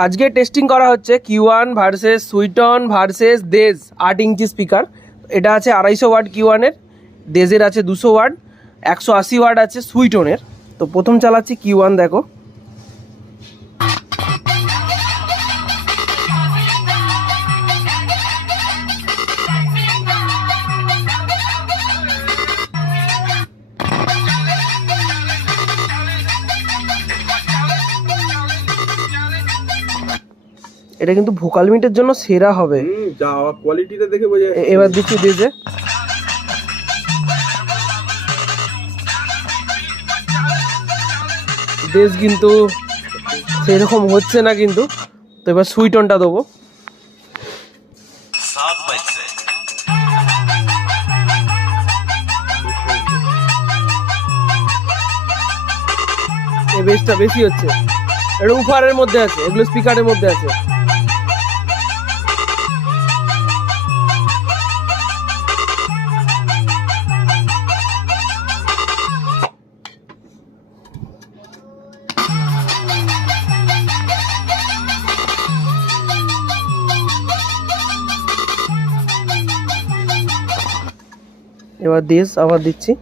আজকে টেস্টিং করা হচ্ছে Q1 ভার্সেস সুইটন ভার্সেস দেজ 8 ইঞ্চি স্পিকার। এটা আছে 250 ওয়াট Q1-এর, দেজের আছে 200 ওয়াট, 180 ওয়াট আছে সুইটনের। তো প্রথম চালাচ্ছি Q1, দেখো। এটা কিন্তু ভোকাল মিটের জন্য সেরা হবে। যা কোয়ালিটিটা দেখে বোঝা যাচ্ছে। এবার দিচ্ছি দেজে। দেজ কিন্তু সেরকম হচ্ছে না কিন্তু। তো এবার সুইটনটা দেবো। এই বেসটা বেশি হচ্ছে, এটা উফারের মধ্যে আছে, এগুলো স্পিকারের মধ্যে আছে। এবার দেশ আবার দিচ্ছি।